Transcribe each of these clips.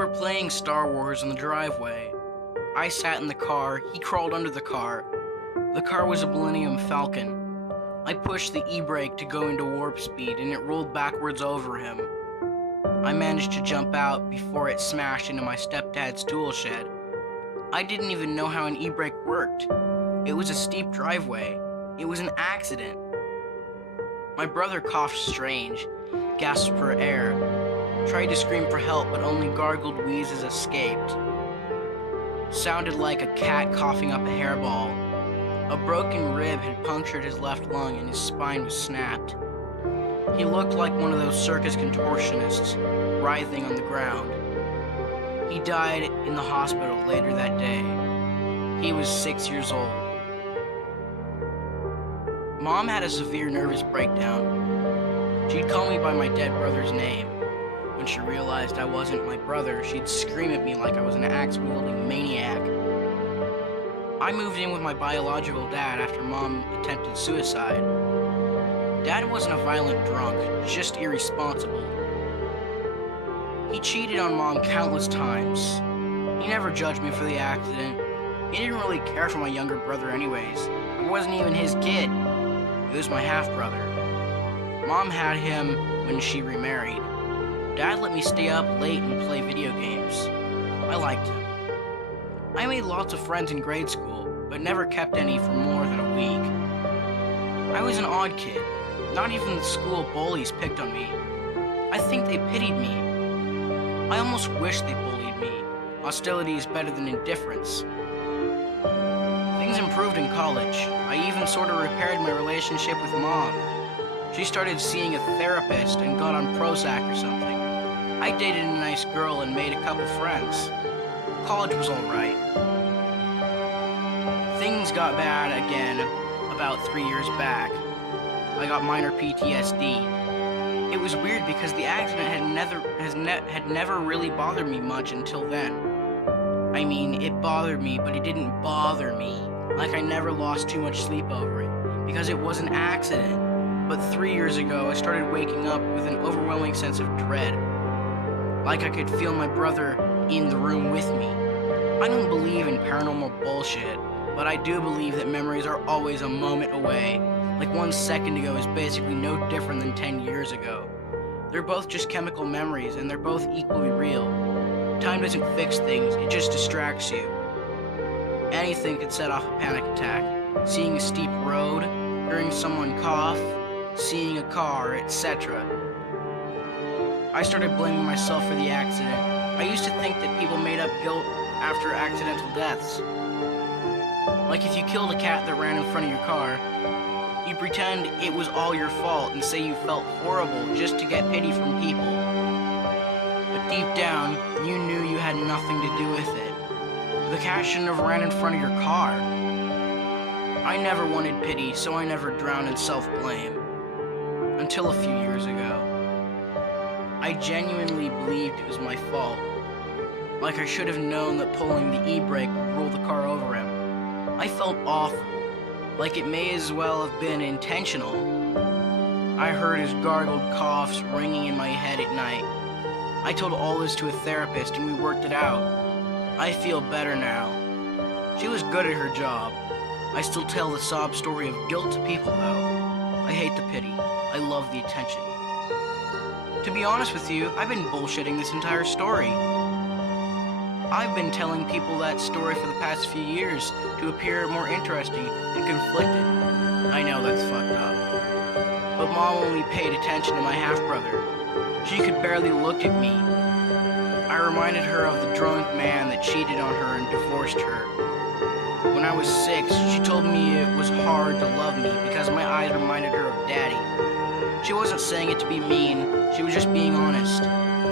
were playing Star Wars in the driveway. I sat in the car, he crawled under the car. The car was a Millennium Falcon. I pushed the e-brake to go into warp speed and it rolled backwards over him. I managed to jump out before it smashed into my stepdad's tool shed. I didn't even know how an e-brake worked. It was a steep driveway. It was an accident. My brother coughed strange, gasped for air, tried to scream for help but only gargled wheezes escaped. Sounded like a cat coughing up a hairball. A broken rib had punctured his left lung and his spine was snapped. He looked like one of those circus contortionists, writhing on the ground. He died in the hospital later that day. He was 6 years old. Mom had a severe nervous breakdown. She'd call me by my dead brother's name. When she realized I wasn't my brother, she'd scream at me like I was an axe-wielding maniac. I moved in with my biological dad after Mom attempted suicide. Dad wasn't a violent drunk, just irresponsible. He cheated on Mom countless times. He never judged me for the accident. He didn't really care for my younger brother anyways. I wasn't even his kid. It was my half-brother. Mom had him when she remarried. Dad let me stay up late and play video games. I liked him. I made lots of friends in grade school, but never kept any for more than a week. I was an odd kid. Not even the school bullies picked on me. I think they pitied me. I almost wish they bullied me. Hostility is better than indifference. Things improved in college. I even sort of repaired my relationship with Mom. She started seeing a therapist and got on Prozac or something. I dated a nice girl and made a couple friends. College was alright. Things got bad again about 3 years back. I got minor PTSD. It was weird because the accident had never really bothered me much until then. I mean, it bothered me, but it didn't bother me. Like I never lost too much sleep over it, because it was an accident. But 3 years ago, I started waking up with an overwhelming sense of dread. Like I could feel my brother in the room with me. I don't believe in paranormal bullshit, but I do believe that memories are always a moment away. Like 1 second ago is basically no different than 10 years ago. They're both just chemical memories, and they're both equally real. Time doesn't fix things, it just distracts you. Anything could set off a panic attack. Seeing a steep road, hearing someone cough, seeing a car, etc. I started blaming myself for the accident. I used to think that people made up guilt after accidental deaths. Like if you killed a cat that ran in front of your car, you pretend it was all your fault and say you felt horrible just to get pity from people. But deep down, you knew you had nothing to do with it. The cat shouldn't have ran in front of your car. I never wanted pity, so I never drowned in self-blame. Until a few years ago. I genuinely believed it was my fault. Like I should have known that pulling the e-brake would roll the car over him. I felt awful. Like it may as well have been intentional. I heard his gargled coughs ringing in my head at night. I told all this to a therapist and we worked it out. I feel better now. She was good at her job. I still tell the sob story of guilt to people though. I hate the pity. I love the attention. To be honest with you, I've been bullshitting this entire story. I've been telling people that story for the past few years to appear more interesting and conflicted. I know that's fucked up. But Mom only paid attention to my half-brother. She could barely look at me. I reminded her of the drunk man that cheated on her and divorced her. When I was 6, she told me it was hard to love me because my eyes reminded her of Daddy. She wasn't saying it to be mean, she was just being honest.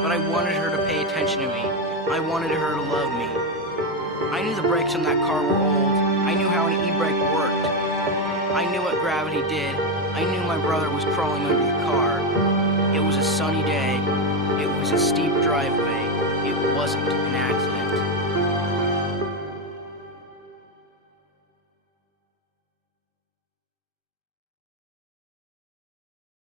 But I wanted her to pay attention to me. I wanted her to love me. I knew the brakes on that car were old. I knew how an e-brake worked. I knew what gravity did. I knew my brother was crawling under the car. It was a sunny day. It was a steep driveway. It wasn't an accident.